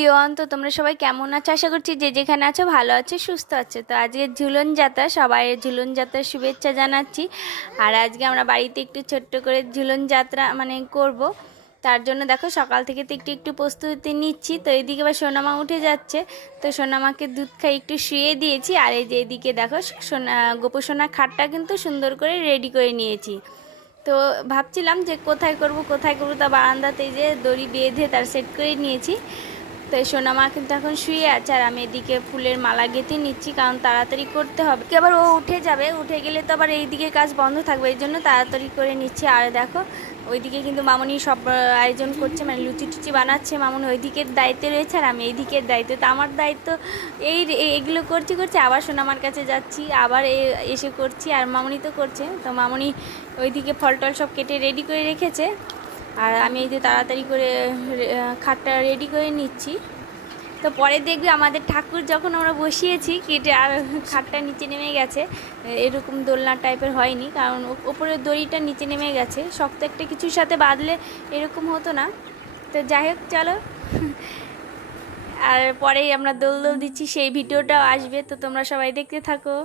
Everyone, তো তোমরা সবাই কেমন আছো? আশা করছি যে যেখানে আছো ভালো আছো, সুস্থ আছো। তো আজকে ঝুলন যাত্রা, সবাই ঝুলন যাত্রার শুভেচ্ছা জানাচ্ছি। আর আজকে আমরা বাড়িতে একটু ছোট্ট করে ঝুলন যাত্রা করব। তার জন্য দেখো সকাল থেকে তো একটু একটু প্রস্তুতি নিচ্ছি। তো এইদিকে আবার সোনামা উঠে যাচ্ছে, তো সোনামাকে দুধ খাই একটু শুয়ে দিয়েছি। আর এই যে এদিকে দেখো গোপোষণার খাটটা কিন্তু সুন্দর করে রেডি করে নিয়েছি। তো ভাবছিলাম যে কোথায় করব তা বারান্দাতে যে দড়ি বেঁধে তার সেট করে নিয়েছি। তো এই সোনামা কিন্তু এখন শুয়ে আছে, আর আমি এদিকে ফুলের মালা গেঁথে নিচ্ছি, কারণ তাড়াতাড়ি করতে হবে। আবার ও উঠে যাবে, উঠে গেলে তো আবার এইদিকে কাজ বন্ধ থাকবে, এই জন্য তাড়াতাড়ি করে নিচ্ছি। আর দেখো ওইদিকে কিন্তু মামনি সব আয়োজন করছে, মানে লুচি টুচি বানাচ্ছে। মামনি ওই দিকের দায়িত্বে রয়েছে, আর আমি এই দিকের দায়িত্ব। তো আমার দায়িত্ব এইগুলো করছি আবার সোনামার কাছে যাচ্ছি, আবার এসে করছি, আর মামনি তো করছে। তো মামনি ওইদিকে ফল টল সব কেটে রেডি করে রেখেছে, আর আমি এই যে তাড়াতাড়ি করে খাটটা রেডি করে নিচ্ছি। তো পরে দেখবি আমাদের ঠাকুর যখন আমরা বসিয়েছি কেটে আর খাটটা নিচে নেমে গেছে, এরকম দোলনা টাইপের হয়নি, কারণ ওপরের দড়িটা নিচে নেমে গেছে। শক্ত একটা কিছুর সাথে বাঁধলে এরকম হতো না। তো যাই হোক, চলো। আর পরেই আমরা দোল দিচ্ছি, সেই ভিডিওটাও আসবে, তো তোমরা সবাই দেখতে থাকো।